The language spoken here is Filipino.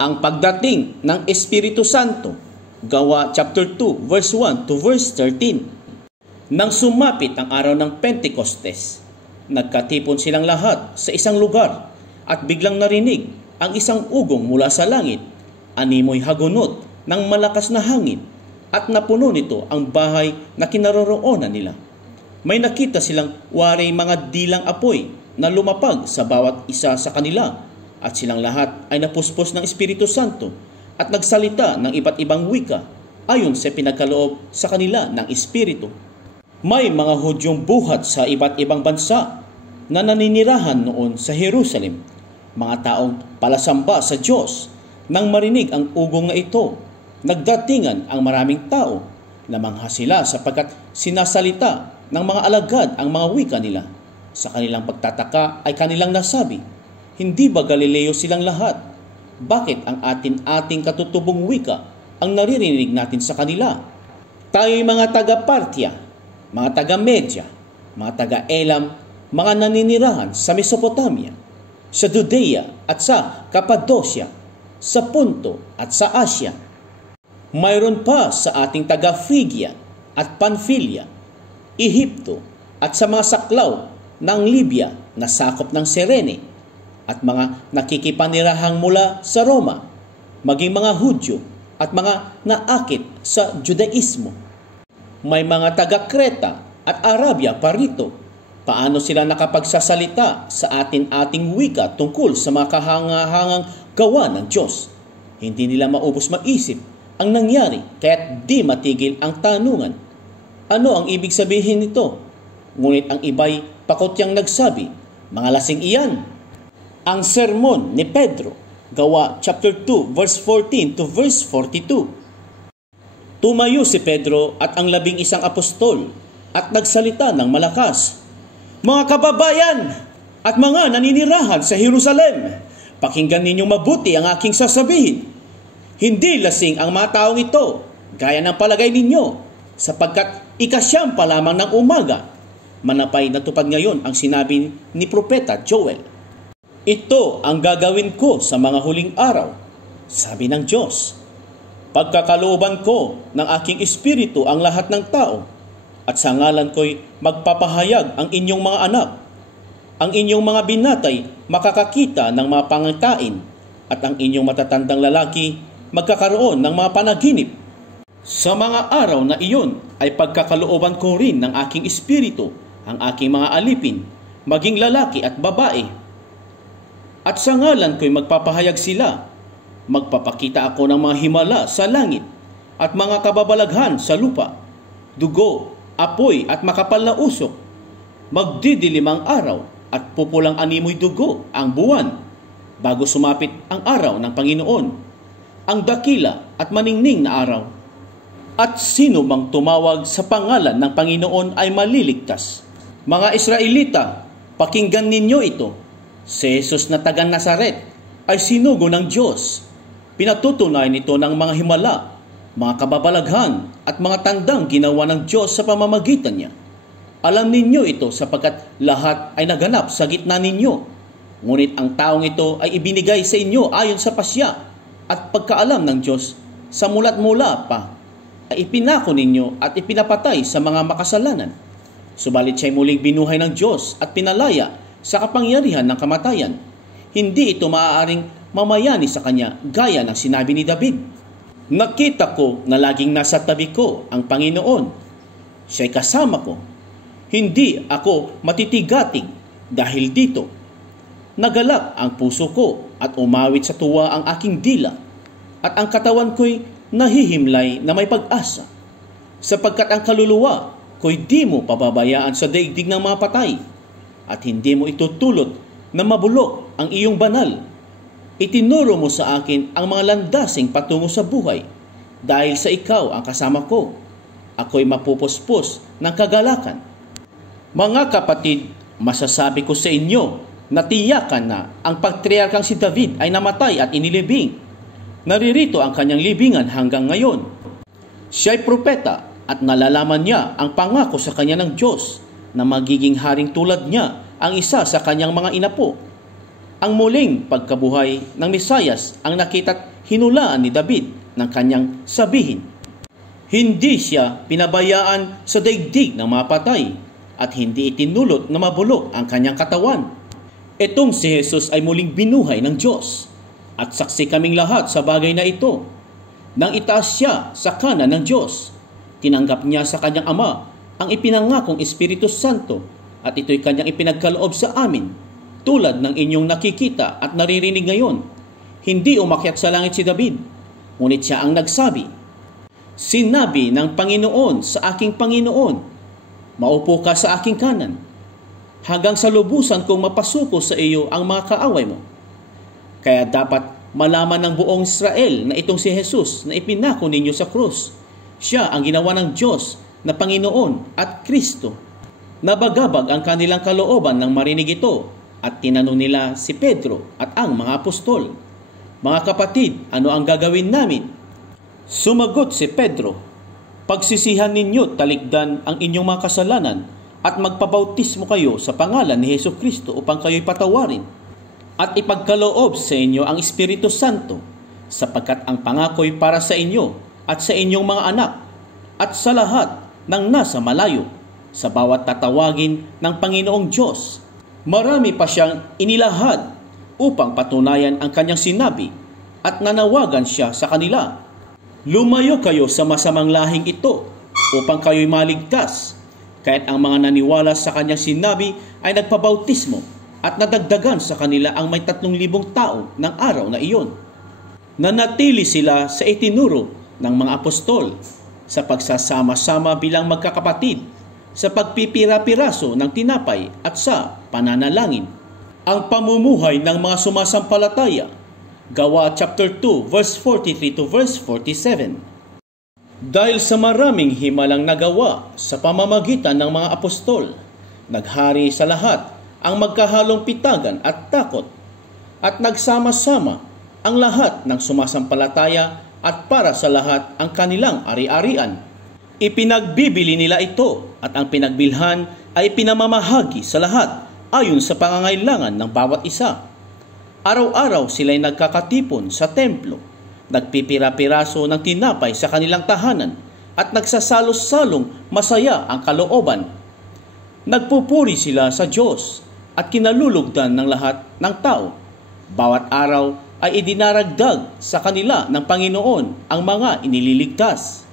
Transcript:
Ang pagdating ng Espiritu Santo, Gawa chapter 2 verse 1 to verse 13. Nang sumapit ang araw ng Pentecostes, nagkatipon silang lahat sa isang lugar at biglang narinig ang isang ugong mula sa langit, animoy hagunot ng malakas na hangin, at napuno nito ang bahay na kinaroroonan nila. May nakita silang waring mga dilang apoy na lumapag sa bawat isa sa kanila, at silang lahat ay napuspos ng Espiritu Santo at nagsalita ng iba't ibang wika ayon sa pinagkaloob sa kanila ng Espiritu. May mga Hudyong buhat sa iba't ibang bansa na naninirahan noon sa Jerusalem, mga taong palasamba sa Diyos. Nang marinig ang ugong na ito, nagdatingan ang maraming tao. Namangha sila sapagkat sinasalita ng mga alagad ang mga wika nila. Sa kanilang pagtataka ay kanilang nasabi, "Hindi ba Galileo silang lahat? Bakit ang ating katutubong wika ang naririnig natin sa kanila? Tayo'y mga taga-Parthia, mga taga-Media, mga taga-Elam, mga naninirahan sa Mesopotamia, sa Judea at sa Cappadocia, sa Punto at sa Asia. Mayroon pa sa ating taga-Phrygia at Pamphylia, Ehipto at sa mga saklaw ng Libya na sakop ng Cyrene, at mga nakikipanirahang mula sa Roma, maging mga Hudyo at mga naakit sa Judaismo. May mga taga-Kreta at Arabia pa rito. Paano sila nakapagsasalita sa ating wika tungkol sa mga kahangahangang gawa ng Diyos? Hindi nila maubos maisip ang nangyari, kaya't di matigil ang tanungan. Ano ang ibig sabihin nito? Ngunit ang iba'y pakutyang nagsabi, "Mga lasing iyan." Ang sermon ni Pedro, Gawa chapter 2 verse 14 to verse 42. Tumayo si Pedro at ang 11 apostol at nagsalita ng malakas, "Mga kababayan at mga naninirahan sa Jerusalem, pakinggan ninyong mabuti ang aking sasabihin. Hindi lasing ang mga taong ito, gaya ng palagay ninyo, sapagkat ikasyam pa lamang ng umaga. Manapay natupad ngayon ang sinabi ni Propeta Joel. Ito ang gagawin ko sa mga huling araw, sabi ng Diyos. Pagkakalooban ko ng aking espiritu ang lahat ng tao, at sa ngalan ko'y magpapahayag ang inyong mga anak. Ang inyong mga binatay makakakita ng mga pangitain, at ang inyong matatandang lalaki magkakaroon ng mga panaginip. Sa mga araw na iyon ay pagkakalooban ko rin ng aking espiritu ang aking mga alipin, maging lalaki at babae. At sa ngalan ko'y magpapahayag sila. Magpapakita ako ng mga himala sa langit at mga kababalaghan sa lupa, dugo, apoy at makapal na usok. Magdidilim ang araw at pupulang animoy dugo ang buwan bago sumapit ang araw ng Panginoon, ang dakila at maningning na araw. At sino mang tumawag sa pangalan ng Panginoon ay maliligtas. Mga Israelita, pakinggan ninyo ito. Si Jesus na taga Nazaret ay sinugo ng Diyos. Pinatutunay nito ng mga himala, mga kababalaghan at mga tandang ginawa ng Diyos sa pamamagitan niya. Alam ninyo ito sapagkat lahat ay naganap sa gitna ninyo. Ngunit ang taong ito ay ibinigay sa inyo ayon sa pasya at pagkaalam ng Diyos sa mula't mula pa ay ipinako ninyo at ipinapatay sa mga makasalanan. Subalit siya'y muling binuhay ng Diyos at pinalaya sa kapangyarihan ng kamatayan. Hindi ito maaaring mamayani sa kanya gaya ng sinabi ni David. Nakita ko na laging nasa tabi ko ang Panginoon. Siya'y kasama ko. Hindi ako matitigatig dahil dito. Nagalak ang puso ko at umawit sa tuwa ang aking dila, at ang katawan ko'y nahihimlay na may pag-asa, sapagkat ang kaluluwa ko'y di mo pababayaan sa daigdig ng mga patay, at hindi mo itutulot na mabulok ang iyong banal. Itinuro mo sa akin ang mga landasing patungo sa buhay. Dahil sa ikaw ang kasama ko, ako'y mapupuspos ng kagalakan. Mga kapatid, masasabi ko sa inyo na tiyakan na ang patriarkang si David ay namatay at inilibing. Naririto ang kanyang libingan hanggang ngayon. Siya'y propeta at nalalaman niya ang pangako sa kanya ng Diyos na magiging haring tulad niya ang isa sa kanyang mga inapo. Ang muling pagkabuhay ng Mesiyas ang nakita't hinulaan ni David ng kanyang sabihin. Hindi siya pinabayaan sa daigdig ng mga patay at hindi itinulot na mabulok ang kanyang katawan. Itong si Jesus ay muling binuhay ng Diyos at saksi kaming lahat sa bagay na ito. Nang itaas siya sa kanan ng Diyos, tinanggap niya sa kanyang Ama ang ipinangakong Espiritu Santo at ito'y kanyang ipinagkaloob sa amin tulad ng inyong nakikita at naririnig ngayon. Hindi umakyat sa langit si David, ngunit siya ang nagsabi, "Sinabi ng Panginoon sa aking Panginoon, maupo ka sa aking kanan, hanggang sa lubusan kong mapasuko sa iyo ang mga kaaway mo." Kaya dapat malaman ng buong Israel na itong si Jesus na ipinako ninyo sa krus, siya ang ginawa ng Diyos na Panginoon at Kristo. Nabagabag ang kanilang kalooban nang marinig ito at tinanong nila si Pedro at ang mga apostol, "Mga kapatid, ano ang gagawin namin?" Sumagot si Pedro, "Pagsisihan ninyo talikdan ang inyong mga kasalanan at magpabautismo kayo sa pangalan ni Jesucristo upang kayo'y patawarin. At ipagkaloob sa inyo ang Espiritu Santo, sapagkat ang pangako'y para sa inyo at sa inyong mga anak at sa lahat ng nasa malayo, sa bawat tatawagin ng Panginoong Diyos." Marami pa siyang inilahad upang patunayan ang kanyang sinabi at nanawagan siya sa kanila, "Lumayo kayo sa masamang lahing ito upang kayo'y maligtas." Kahit ang mga naniwala sa kanyang sinabi ay nagpabautismo at nadagdagan sa kanila ang may 3,000 tao ng araw na iyon. Nanatili sila sa itinuro ng mga apostol, sa pagsasama-sama bilang magkakapatid, sa pagpipira-piraso ng tinapay at sa pananalangin. Ang pamumuhay ng mga sumasampalataya, Gawa chapter 2 verse 43 to verse 47. Dahil sa maraming himalang nagawa sa pamamagitan ng mga apostol, naghari sa lahat ang magkahalong pitagan at takot, at nagsama-sama ang lahat ng sumasampalataya at para sa lahat ang kanilang ari-arian. Ipinagbibili nila ito at ang pinagbilhan ay pinamamahagi sa lahat ayon sa pangangailangan ng bawat isa. Araw-araw sila'y nagkakatipon sa templo, nagpipira-piraso ng tinapay sa kanilang tahanan at nagsasalos-salong masaya ang kalooban. Nagpupuri sila sa Diyos at kinalulugdan ng lahat ng tao. Bawat araw ay idinaragdag sa kanila ng Panginoon ang mga inililigtas.